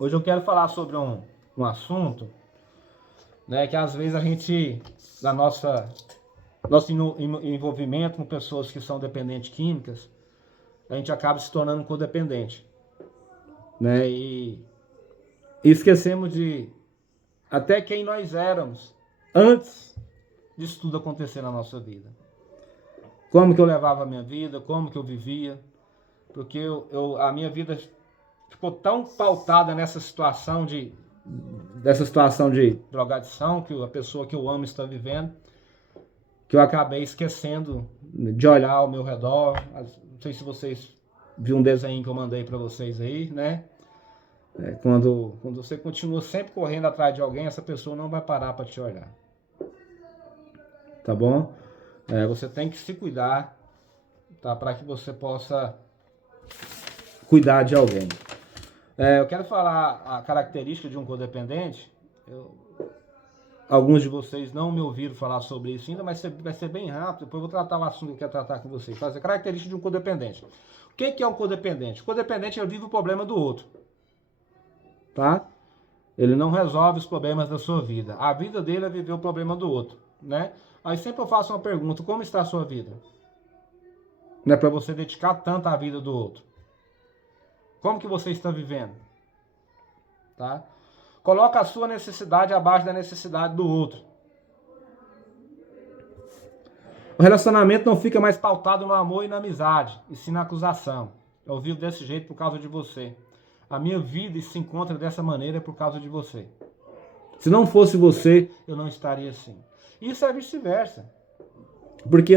Hoje eu quero falar sobre um assunto, né, que às vezes a gente, da nosso envolvimento com pessoas que são dependentes químicas, a gente acaba se tornando codependente, né, e esquecemos de até quem nós éramos antes disso tudo acontecer na nossa vida. Como que eu levava a minha vida, como que eu vivia, porque a minha vida ficou tão pautada dessa situação de drogadição que a pessoa que eu amo está vivendo, que eu acabei esquecendo de olhar ao meu redor. Não sei se vocês viram um desenho que eu mandei para vocês aí, né? Quando você continua sempre correndo atrás de alguém, essa pessoa não vai parar para te olhar. Tá bom? Você tem que se cuidar, tá? Para que você possa cuidar de alguém. Eu quero falar a característica de um codependente. Alguns de vocês não me ouviram falar sobre isso ainda, mas vai ser bem rápido. Depois eu vou tratar o assunto que eu quero tratar com vocês. Fazer característica de um codependente. O que é um codependente? O codependente, ele vive o problema do outro. Tá? Ele não resolve os problemas da sua vida. A vida dele é viver o problema do outro, né? Aí sempre eu faço uma pergunta: como está a sua vida? Não é para você dedicar tanto à vida do outro. Como que você está vivendo? Tá? Coloca a sua necessidade abaixo da necessidade do outro. O relacionamento não fica mais pautado no amor e na amizade, e sim na acusação. Eu vivo desse jeito por causa de você. A minha vida se encontra dessa maneira por causa de você. Se não fosse você, eu não estaria assim. Isso é vice-versa. Porque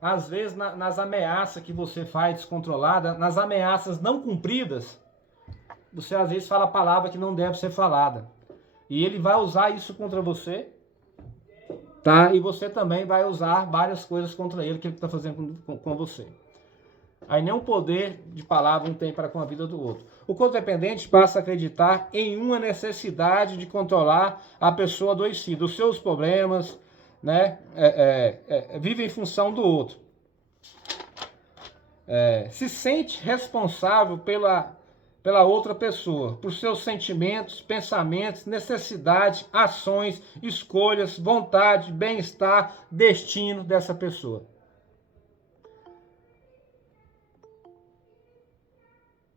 às vezes nas ameaças que você faz descontrolada, nas ameaças não cumpridas, você às vezes fala a palavra que não deve ser falada. E ele vai usar isso contra você, tá? E você também vai usar várias coisas contra ele que ele está fazendo com você. Aí nenhum poder de palavra não tem para com a vida do outro. O codependente passa a acreditar em uma necessidade de controlar a pessoa adoecida, os seus problemas, né? Vive em função do outro. Se sente responsável pela outra pessoa, por seus sentimentos, pensamentos, necessidades, ações, escolhas, vontade, bem-estar, destino dessa pessoa.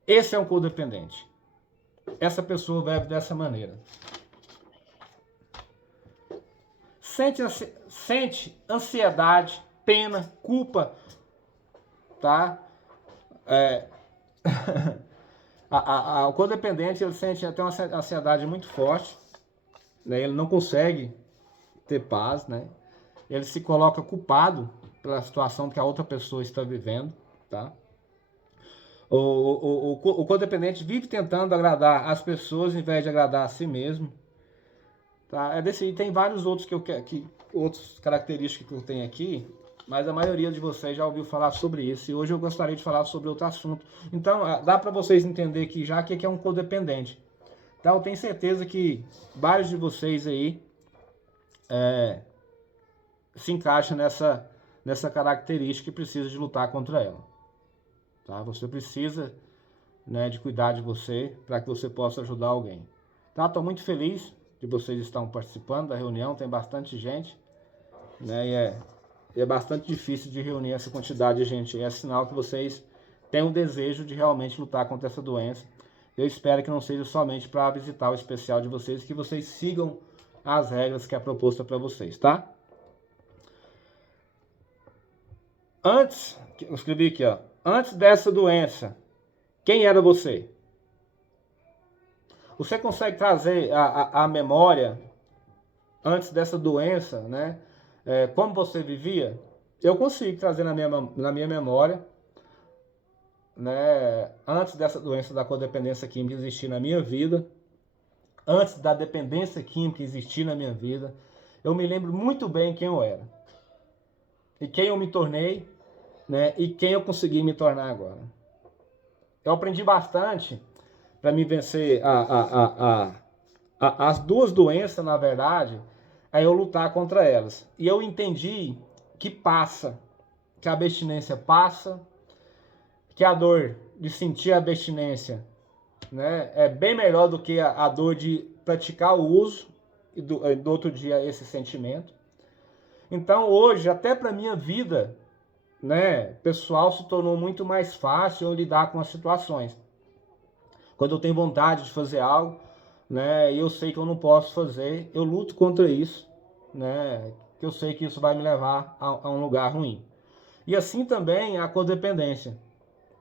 Esse é um codependente. Essa pessoa vive dessa maneira. Sente ansiedade, pena, culpa, tá? O codependente, ele sente até uma ansiedade muito forte, né? Ele não consegue ter paz, né? Ele se coloca culpado pela situação que a outra pessoa está vivendo, tá? O codependente vive tentando agradar as pessoas em vez de agradar a si mesmo, tá? Tem vários outros outras características que eu tenho aqui, mas a maioria de vocês já ouviu falar sobre isso, e hoje eu gostaria de falar sobre outro assunto. Então, dá para vocês entenderem que já que é um codependente. Tá? Eu tenho certeza que vários de vocês aí se encaixam nessa característica e precisam de lutar contra ela. Tá? Você precisa, né, de cuidar de você para que você possa ajudar alguém. Tá? Estou muito feliz que vocês estão participando da reunião, tem bastante gente, né, e é bastante difícil de reunir essa quantidade de gente. É sinal que vocês têm o desejo de realmente lutar contra essa doença. Eu espero que não seja somente para visitar o especial de vocês, que vocês sigam as regras que é proposta para vocês, tá? Antes, eu escrevi aqui, ó. Antes dessa doença, quem era você? Você consegue trazer a memória antes dessa doença, né? Como você vivia? Eu consigo trazer na minha memória, né? Antes dessa doença da codependência química existir na minha vida, antes da dependência química existir na minha vida, eu me lembro muito bem quem eu era. E quem eu me tornei, né? E quem eu consegui me tornar agora. Eu aprendi bastante para me vencer as duas doenças, na verdade, é eu lutar contra elas. E eu entendi que passa, que a abstinência passa, que a dor de sentir a abstinência né? É bem melhor do que a dor de praticar o uso e do outro dia esse sentimento. Então hoje, até para minha vida, né, pessoal, se tornou muito mais fácil eu lidar com as situações. Quando eu tenho vontade de fazer algo, né, e eu sei que eu não posso fazer, eu luto contra isso, né, que eu sei que isso vai me levar a um lugar ruim. E assim também a codependência,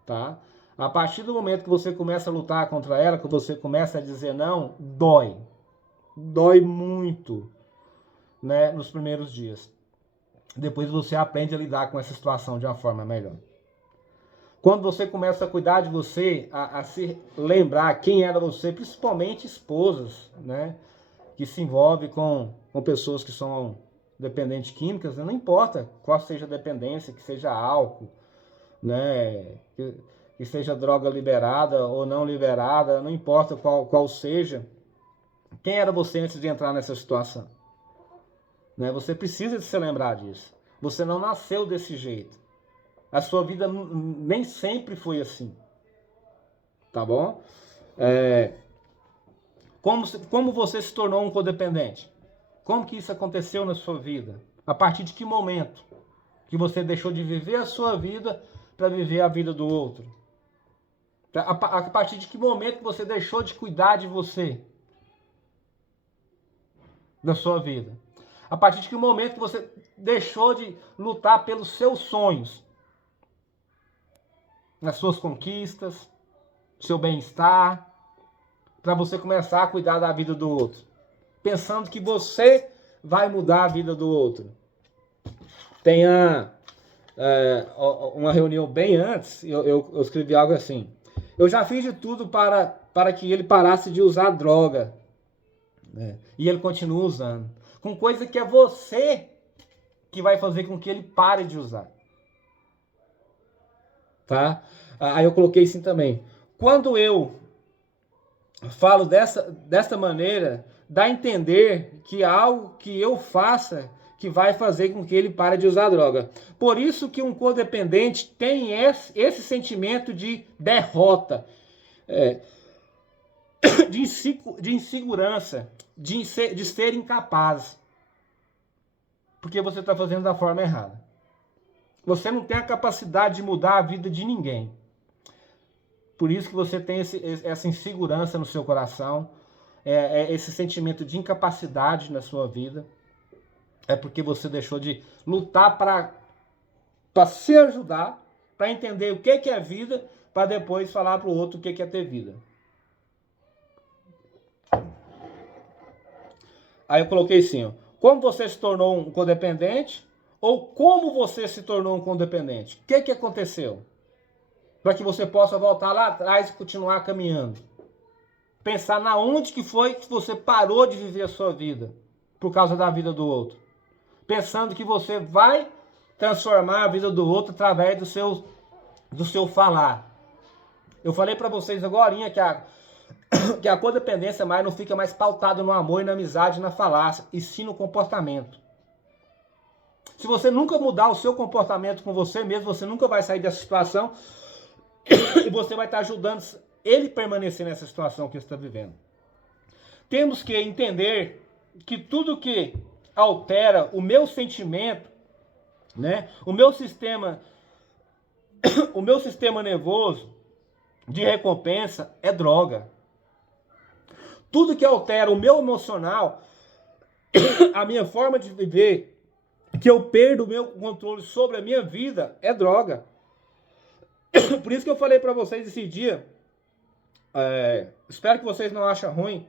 tá? A partir do momento que você começa a lutar contra ela, que você começa a dizer não, dói. Dói muito, né, nos primeiros dias. Depois você aprende a lidar com essa situação de uma forma melhor. Quando você começa a cuidar de você, a se lembrar quem era você, principalmente esposas, né, que se envolvem com pessoas que são dependentes químicas, não importa qual seja a dependência, que seja álcool, né, que seja droga liberada ou não liberada, não importa qual seja, quem era você antes de entrar nessa situação? Né? Você precisa de se lembrar disso. Você não nasceu desse jeito. A sua vida nem sempre foi assim. Tá bom? Como você se tornou um codependente? Como que isso aconteceu na sua vida? A partir de que momento que você deixou de viver a sua vida para viver a vida do outro? A partir de que momento que você deixou de cuidar de você? Da sua vida? A partir de que momento que você deixou de lutar pelos seus sonhos? Nas suas conquistas, seu bem-estar, para você começar a cuidar da vida do outro, pensando que você vai mudar a vida do outro. Tenha uma reunião bem antes, eu escrevi algo assim: eu já fiz de tudo para que ele parasse de usar droga, né? E ele continua usando, com coisa que é você que vai fazer com que ele pare de usar. Tá? Aí eu coloquei assim também: quando eu falo desta maneira, dá a entender que algo que eu faça que vai fazer com que ele pare de usar droga. Por isso que um codependente tem esse sentimento de derrota, de insegurança, de ser incapaz. Porque você está fazendo da forma errada. Você não tem a capacidade de mudar a vida de ninguém. Por isso que você tem essa insegurança no seu coração, esse sentimento de incapacidade na sua vida. É porque você deixou de lutar para se ajudar, para entender o que é vida, para depois falar para o outro o que é ter vida. Aí eu coloquei assim, ó: como você se tornou um codependente ou como você se tornou um codependente? O que aconteceu? Para que você possa voltar lá atrás e continuar caminhando. Pensar na onde que foi que você parou de viver a sua vida por causa da vida do outro. Pensando que você vai transformar a vida do outro através do seu falar. Eu falei para vocês agorinha que a codependência não fica mais pautada no amor e na amizade, na falácia, e sim no comportamento. Se você nunca mudar o seu comportamento com você mesmo, você nunca vai sair dessa situação e você vai estar ajudando ele a permanecer nessa situação que ele está vivendo. Temos que entender que tudo que altera o meu sentimento, né, o meu sistema nervoso de recompensa é droga. Tudo que altera o meu emocional, a minha forma de viver, que eu perdo o meu controle sobre a minha vida, é droga. Por isso que eu falei para vocês esse dia, espero que vocês não achem ruim,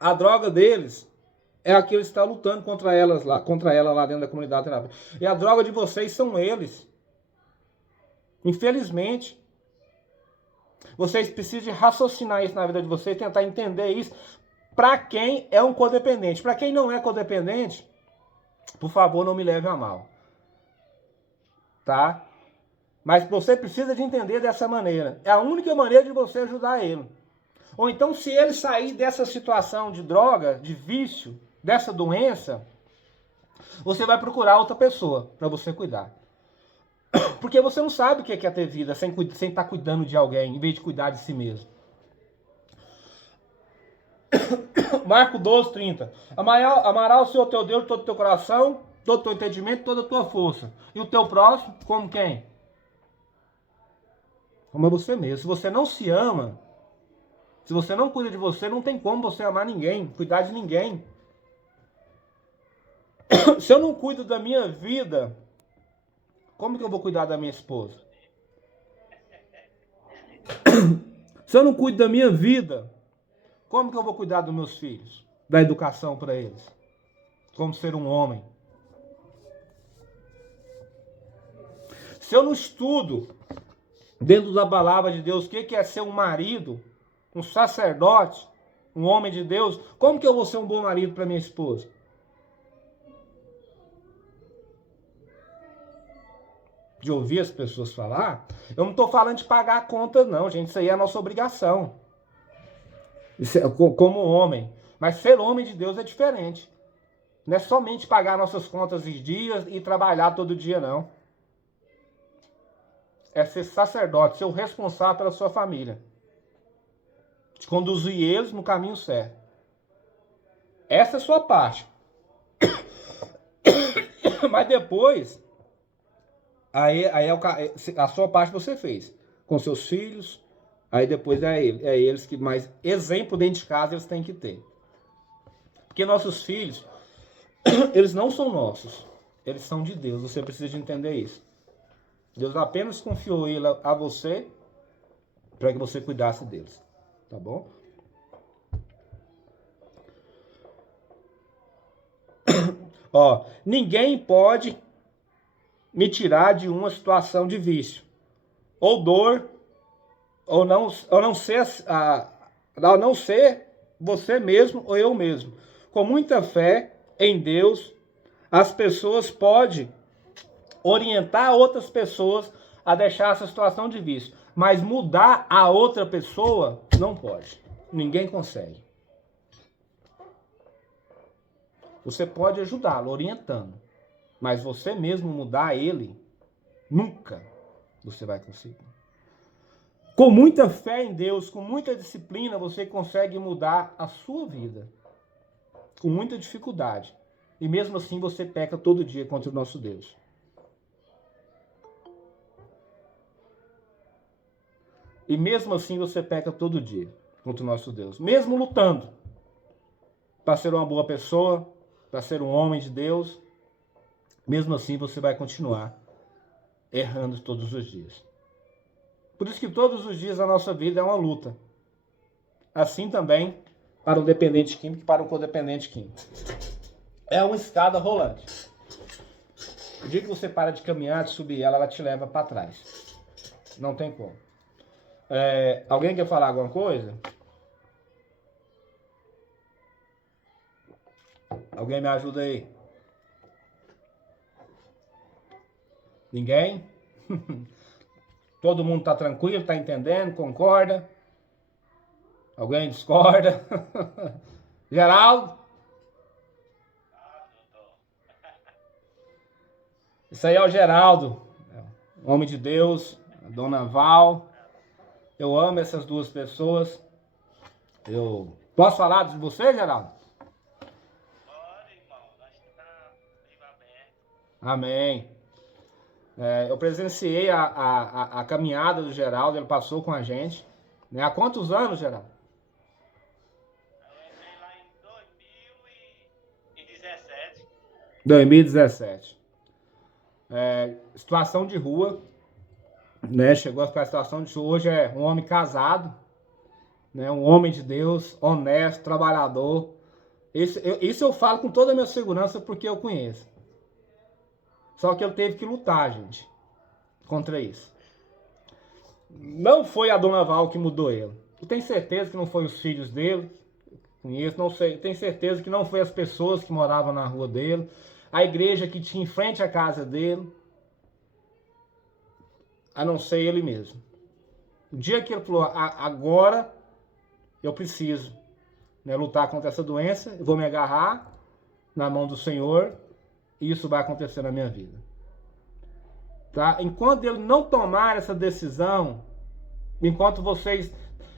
a droga deles é a que eles estão lutando contra ela lá dentro da comunidade terapêutica. E a droga de vocês são eles. Infelizmente. Vocês precisam raciocinar isso na vida de vocês, tentar entender isso para quem é um codependente. Para quem não é codependente, por favor, não me leve a mal. Tá? Mas você precisa de entender dessa maneira. É a única maneira de você ajudar ele. Ou então, se ele sair dessa situação de droga, de vício, dessa doença, você vai procurar outra pessoa para você cuidar. Porque você não sabe o que é ter vida sem estar cuidando de alguém, em vez de cuidar de si mesmo. Marcos 12, 30. Amarás o Senhor teu Deus de todo o teu coração, todo o teu entendimento, toda a tua força. E o teu próximo, como quem? Como você mesmo. Se você não se ama, se você não cuida de você, não tem como você amar ninguém, cuidar de ninguém. Se eu não cuido da minha vida, como que eu vou cuidar da minha esposa? Se eu não cuido da minha vida, como que eu vou cuidar dos meus filhos? Da educação para eles? Como ser um homem? Se eu não estudo dentro da palavra de Deus o que é ser um marido, um sacerdote, um homem de Deus, como que eu vou ser um bom marido para minha esposa? De ouvir as pessoas falar, eu não estou falando de pagar a conta não, gente, isso aí é a nossa obrigação. Isso é, como homem. Mas ser homem de Deus é diferente. Não é somente pagar nossas contas em dias e trabalhar todo dia, não. É ser sacerdote, ser o responsável pela sua família. De conduzir eles no caminho certo. Essa é a sua parte. Mas depois, a sua parte você fez. Com seus filhos, aí depois é eles que mais exemplo dentro de casa eles têm que ter. Porque nossos filhos, eles não são nossos. Eles são de Deus. Você precisa de entender isso. Deus apenas confiou ele a você para que você cuidasse deles. Tá bom? Ó, ninguém pode me tirar de uma situação de vício, ou dor, ou não ser você mesmo ou eu mesmo. Com muita fé em Deus, as pessoas podem orientar outras pessoas a deixar essa situação de vício, mas mudar a outra pessoa não pode. Ninguém consegue. Você pode ajudá-lo orientando, mas você mesmo mudar ele, nunca você vai conseguir. Com muita fé em Deus, com muita disciplina, você consegue mudar a sua vida. Com muita dificuldade. E mesmo assim você peca todo dia contra o nosso Deus. E mesmo assim você peca todo dia contra o nosso Deus. Mesmo lutando para ser uma boa pessoa, para ser um homem de Deus, mesmo assim você vai continuar errando todos os dias. Por isso que todos os dias a nossa vida é uma luta. Assim também para o dependente químico e para o codependente químico. É uma escada rolante. O dia que você para de caminhar, de subir ela, ela te leva para trás. Não tem como. Alguém quer falar alguma coisa? Alguém me ajuda aí? Ninguém? Todo mundo está tranquilo, está entendendo, concorda? Alguém discorda? Geraldo? Isso aí é o Geraldo, homem de Deus, a dona Val. Eu amo essas duas pessoas. Eu posso falar de você, Geraldo? Pode, irmão. Nós estamos livre aberto. Amém. Eu presenciei a caminhada do Geraldo, ele passou com a gente. Né? Há quantos anos, Geraldo? Eu entrei lá em 2017. 2017. Situação de rua, né? Chegou a ficar a situação de rua. Hoje é um homem casado, né? Um homem de Deus, honesto, trabalhador. Isso eu falo com toda a minha segurança porque eu conheço. Só que ele teve que lutar, gente, contra isso. Não foi a dona Val que mudou ele. Eu tenho certeza que não foi os filhos dele. Conheço, não sei. Tenho certeza que não foi as pessoas que moravam na rua dele. A igreja que tinha em frente à casa dele. A não ser ele mesmo. O dia que ele falou, agora eu preciso, né, lutar contra essa doença, eu vou me agarrar na mão do Senhor e isso vai acontecer na minha vida. Tá? Enquanto ele não tomar essa decisão, enquanto vocês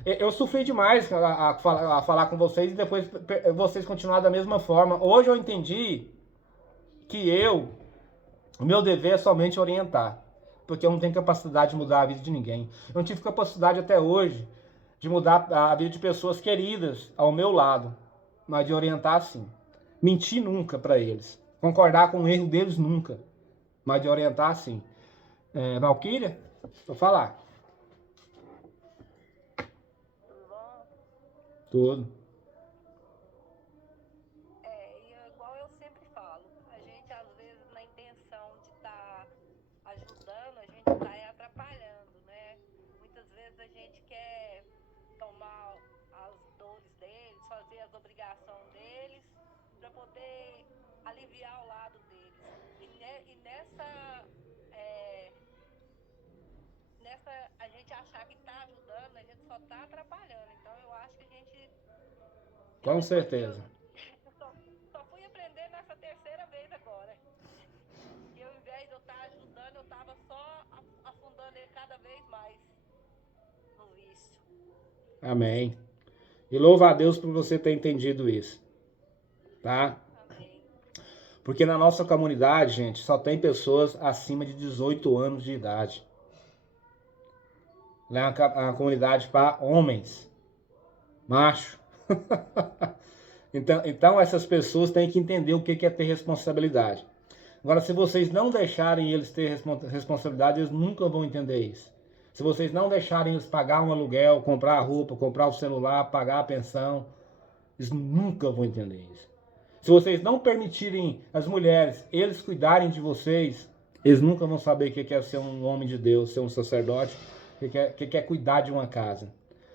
Eu sofri demais a falar com vocês e depois vocês continuaram da mesma forma. Hoje eu entendi que o meu dever é somente orientar. Porque eu não tenho capacidade de mudar a vida de ninguém. Eu não tive capacidade até hoje de mudar a vida de pessoas queridas ao meu lado. Mas de orientar sim. Mentir nunca para eles. Concordar com o erro deles nunca. Mas de orientar sim. Valquíria, vou falar. Tudo bom? Tudo. E igual eu sempre falo, a gente às vezes na intenção de estar ajudando, a gente está atrapalhando, né? Muitas vezes a gente quer tomar as dores deles, fazer as obrigações deles, para poder aliviar o lado deles. Nessa a gente achar que está ajudando, a gente só está atrapalhando. Então eu acho que a gente. Com certeza. Eu só fui aprender nessa terceira vez agora. Que ao invés de eu estar ajudando, eu estava só afundando ele cada vez mais no vício. Amém. E louva a Deus por você ter entendido isso. Tá? Amém. Porque na nossa comunidade, gente, só tem pessoas acima de 18 anos de idade. Lá é uma comunidade para homens. Macho. Então essas pessoas têm que entender o que é ter responsabilidade. Agora, se vocês não deixarem eles ter responsabilidade, eles nunca vão entender isso. Se vocês não deixarem eles pagar um aluguel, comprar roupa, comprar o celular, pagar a pensão, eles nunca vão entender isso. Se vocês não permitirem as mulheres, eles cuidarem de vocês, eles nunca vão saber o que é ser um homem de Deus, ser um sacerdote, o que é cuidar de uma casa.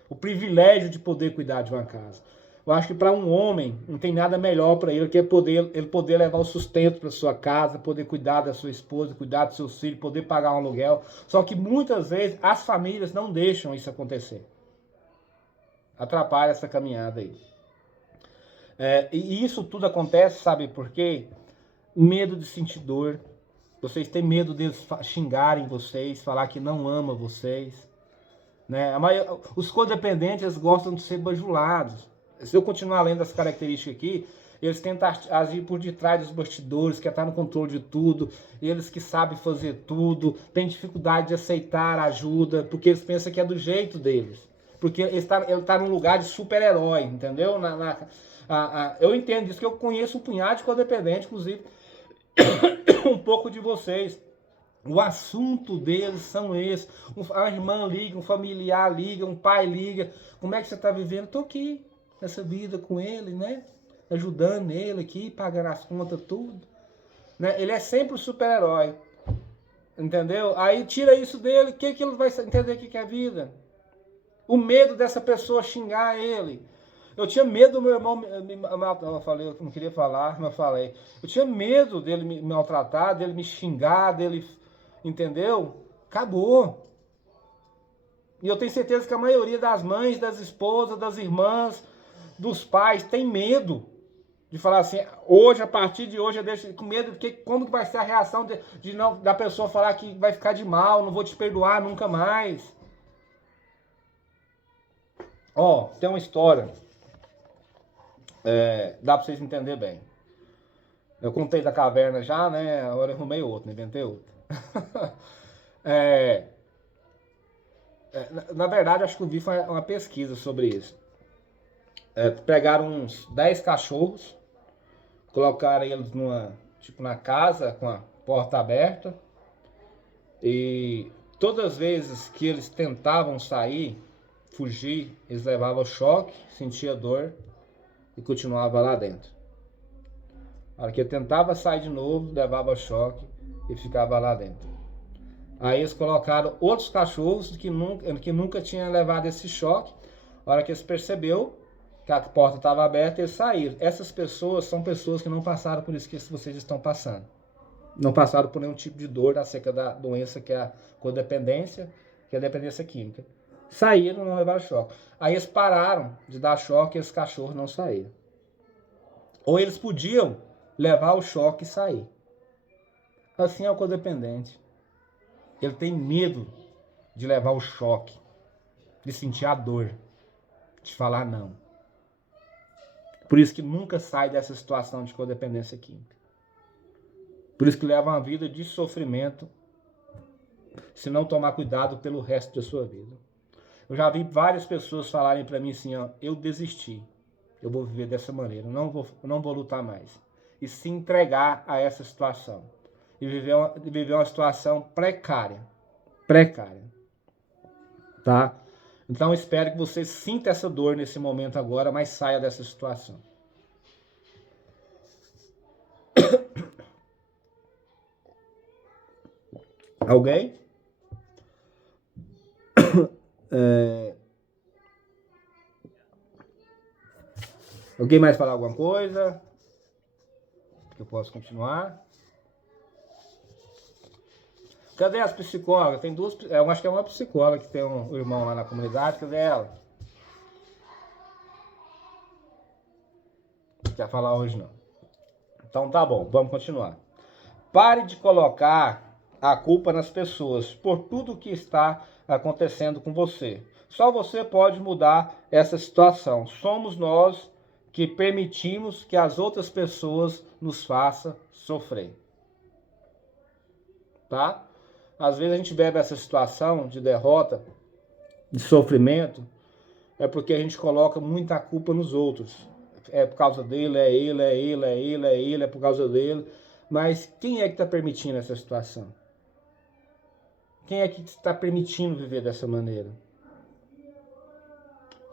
O privilégio de poder cuidar de uma casa. Eu acho que para um homem não tem nada melhor para ele que ele poder levar o sustento para sua casa, poder cuidar da sua esposa, cuidar dos seus filhos, poder pagar um aluguel. Só que muitas vezes as famílias não deixam isso acontecer. Atrapalha essa caminhada aí. E isso tudo acontece, sabe por quê? Medo de sentir dor. Vocês têm medo deles xingarem vocês, falar que não ama vocês. Né? Os codependentes eles gostam de ser bajulados. Se eu continuar lendo as características aqui, eles tentam agir por detrás dos bastidores, quer estar no controle de tudo, eles que sabem fazer tudo, têm dificuldade de aceitar ajuda, porque eles pensam que é do jeito deles. Porque ele está num lugar de super-herói, entendeu? Eu entendo isso, que eu conheço um punhado de codependente, inclusive um pouco de vocês. O assunto deles são esses. A irmã liga, um familiar liga, um pai liga. Como é que você está vivendo? Estou aqui, nessa vida com ele, né? Ajudando ele aqui, pagando as contas, tudo. Né? Ele é sempre o super-herói. Entendeu? Aí tira isso dele, o que ele vai entender que é vida? O medo dessa pessoa xingar ele. Eu tinha medo do meu irmão eu falei, eu não queria falar, mas falei. Eu tinha medo dele me maltratar, dele me xingar, dele... Entendeu? Acabou. E eu tenho certeza que a maioria das mães, das esposas, das irmãs, dos pais tem medo de falar assim, hoje, a partir de hoje, eu deixo com medo, porque como que vai ser a reação da pessoa falar que vai ficar de mal, não vou te perdoar nunca mais. Tem uma história, dá pra vocês entenderem bem. Eu contei da caverna já, né? Agora eu arrumei outro, inventei outro. Na verdade, acho que eu vi foi uma pesquisa sobre isso. Pegaram uns 10 cachorros, colocaram eles na casa com a porta aberta, e todas as vezes que eles tentavam sair, fugir, eles levavam choque, sentiam dor e continuavam lá dentro. A hora que ele tentava sair de novo, levava choque e ficava lá dentro. Aí eles colocaram outros cachorros que nunca tinham levado esse choque. A hora que eles perceberam que a porta estava aberta, eles saíram. Essas pessoas são pessoas que não passaram por isso que vocês estão passando. Não passaram por nenhum tipo de dor acerca da doença que é a codependência, que é a dependência química. Saíram, não levaram choque. Aí eles pararam de dar choque e esses cachorros não saíram. Ou eles podiam levar o choque e sair. Assim é o codependente. Ele tem medo de levar o choque, de sentir a dor. de falar não. Por isso que nunca sai dessa situação de codependência química. Por isso que leva uma vida de sofrimento se não tomar cuidado pelo resto da sua vida. Eu já vi várias pessoas falarem para mim assim, ó, eu desisti, eu vou viver dessa maneira, não vou lutar mais. E se entregar a essa situação. E viver uma situação precária. Tá? Então espero que você sinta essa dor nesse momento agora, mas saia dessa situação. Alguém? Alguém mais falar alguma coisa? Que eu posso continuar? Cadê as psicólogas? Tem duas, eu acho que é uma psicóloga que tem um irmão lá na comunidade. Cadê ela? Não quer falar hoje não. Então tá bom, vamos continuar. Pare de colocar a culpa nas pessoas por tudo que está acontecendo com você. Só você pode mudar essa situação. Somos nós que permitimos que as outras pessoas nos façam sofrer. Tá? Às vezes a gente bebe essa situação de derrota, de sofrimento, é porque a gente coloca muita culpa nos outros. É por causa dele, é por causa dele. Mas quem é que está permitindo essa situação? Quem é que está permitindo viver dessa maneira?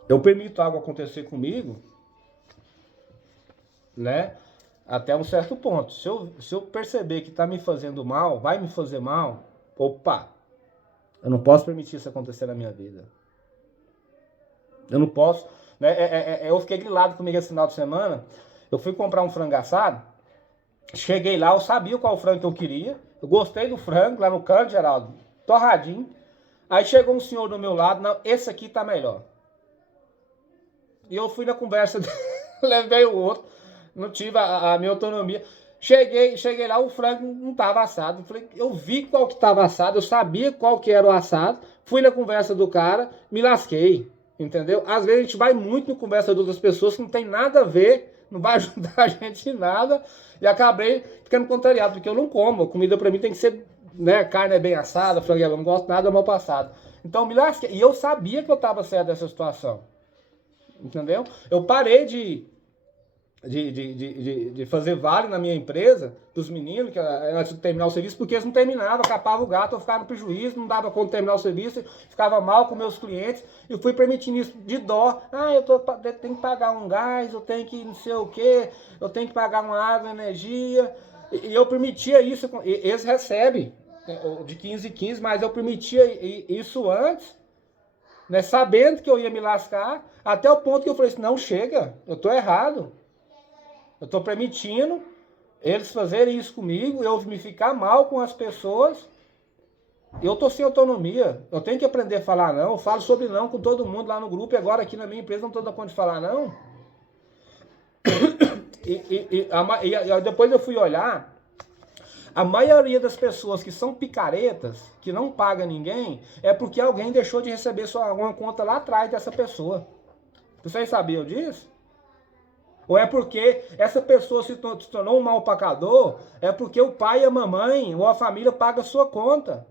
Eu permito algo acontecer comigo, né? Até um certo ponto. Se eu perceber que está me fazendo mal, vai me fazer mal, opa, eu não posso permitir isso acontecer na minha vida. Eu não posso, né? Eu fiquei grilado comigo esse final de semana. Eu fui comprar um frango assado, cheguei lá, eu sabia qual frango que eu queria, eu gostei do frango lá no canto, Geraldo, torradinho. Aí chegou um senhor do meu lado, não, esse aqui tá melhor. E eu fui na conversa dele, levei o outro, não tive a minha autonomia. Cheguei lá, o frango não estava assado. Eu vi qual que estava assado, eu sabia qual que era o assado. Fui na conversa do cara, me lasquei, entendeu? Às vezes a gente vai muito na conversa de outras pessoas que não tem nada a ver, não vai ajudar a gente em nada. E acabei ficando contrariado, porque eu não como. A comida para mim tem que ser, né, carne é bem assada, frango, eu não gosto nada do mal passado. Então me lasquei. E eu sabia que eu estava certo dessa situação. Entendeu? Eu parei de fazer vale na minha empresa, dos meninos, que antes de terminar o serviço, porque eles não terminavam, capava o gato, eu ficava no prejuízo, não dava conta de terminar o serviço, ficava mal com meus clientes, e fui permitindo isso de dó. Eu tenho que pagar um gás, eu tenho que não sei o que, eu tenho que pagar uma água, energia, e eu permitia isso, eles recebem de 15 em 15, mas eu permitia isso antes, né, sabendo que eu ia me lascar, até o ponto que eu falei assim, não, chega, eu tô errado. Eu estou permitindo eles fazerem isso comigo, eu me ficar mal com as pessoas. Eu estou sem autonomia. Eu tenho que aprender a falar não. Eu falo sobre não com todo mundo lá no grupo e agora aqui na minha empresa não estou dando conta de falar não. E depois eu fui olhar. A maioria das pessoas que são picaretas, que não pagam ninguém, é porque alguém deixou de receber alguma conta lá atrás dessa pessoa. Vocês sabiam disso? Ou é porque essa pessoa se tornou um mal pagador, é porque o pai e a mamãe ou a família paga a sua conta.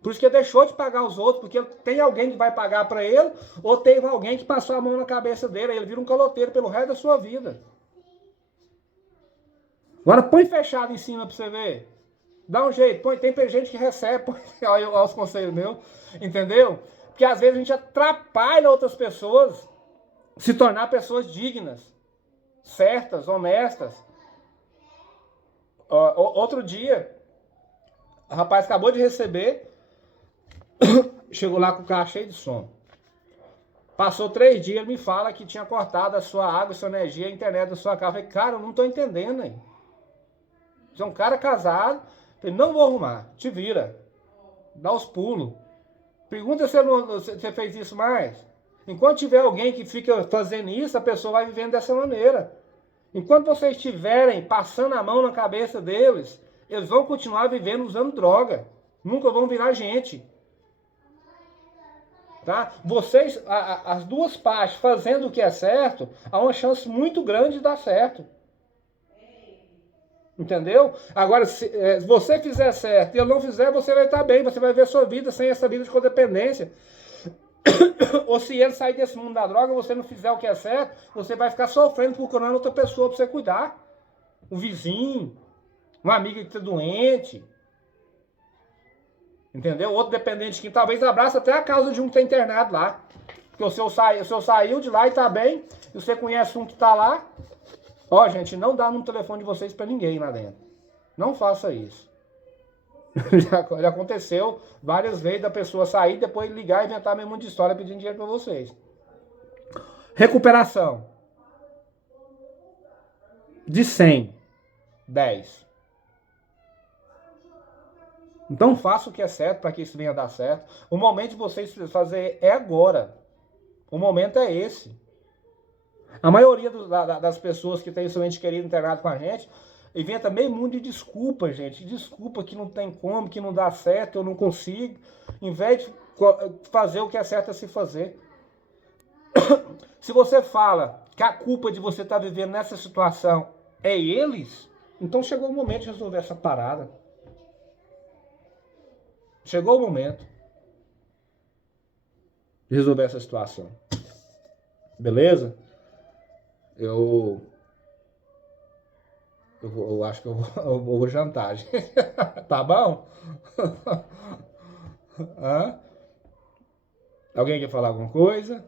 Por isso que ele deixou de pagar os outros, porque tem alguém que vai pagar para ele, ou teve alguém que passou a mão na cabeça dele, aí ele vira um caloteiro pelo resto da sua vida. Agora põe fechado em cima para você ver. Dá um jeito, tem gente que recebe, olha os conselhos meus, entendeu? Porque às vezes a gente atrapalha outras pessoas se tornar pessoas dignas, certas, honestas. Outro dia, o rapaz acabou de receber, chegou lá com o carro cheio de som. Passou 3 dias, ele me fala que tinha cortado a sua água, a sua energia, a internet da sua casa. Eu falei, cara, eu não estou entendendo aí. Você é um cara casado, eu falei, não vou arrumar, te vira, dá os pulos. Pergunta se você fez isso mais. Enquanto tiver alguém que fica fazendo isso, a pessoa vai vivendo dessa maneira. Enquanto vocês estiverem passando a mão na cabeça deles, eles vão continuar vivendo usando droga. Nunca vão virar gente. Tá? Vocês, as duas partes fazendo o que é certo, há uma chance muito grande de dar certo. Entendeu? Agora, se você fizer certo e eu não fizer, você vai estar bem, você vai ver sua vida sem essa vida de codependência. Ou se ele sair desse mundo da droga, você não fizer o que é certo, você vai ficar sofrendo procurando outra pessoa para você cuidar. Um vizinho, um amigo que está doente. Entendeu? Outro dependente que talvez abraça até a causa de um que está internado lá. Porque o seu saiu de lá e está bem, e você conhece um que está lá. Ó, gente, não dá no telefone de vocês para ninguém lá dentro. Não faça isso. Já aconteceu várias vezes da pessoa sair, depois ligar e inventar mesmo de história pedindo dinheiro para vocês. Recuperação. De 100, 10. Então faça o que é certo para que isso venha a dar certo. O momento de vocês fazer é agora. O momento é esse. A maioria das pessoas que tem seu ente querido internado com a gente, inventa meio mundo de desculpa, gente. Desculpa que não tem como, que não dá certo, eu não consigo. Em vez de fazer o que é certo a se fazer. Se você fala que a culpa de você estar vivendo nessa situação é eles, então chegou o momento de resolver essa parada. Chegou o momento de resolver essa situação. Beleza? Eu acho que eu vou jantar, gente. Tá bom? Hã? Alguém quer falar alguma coisa?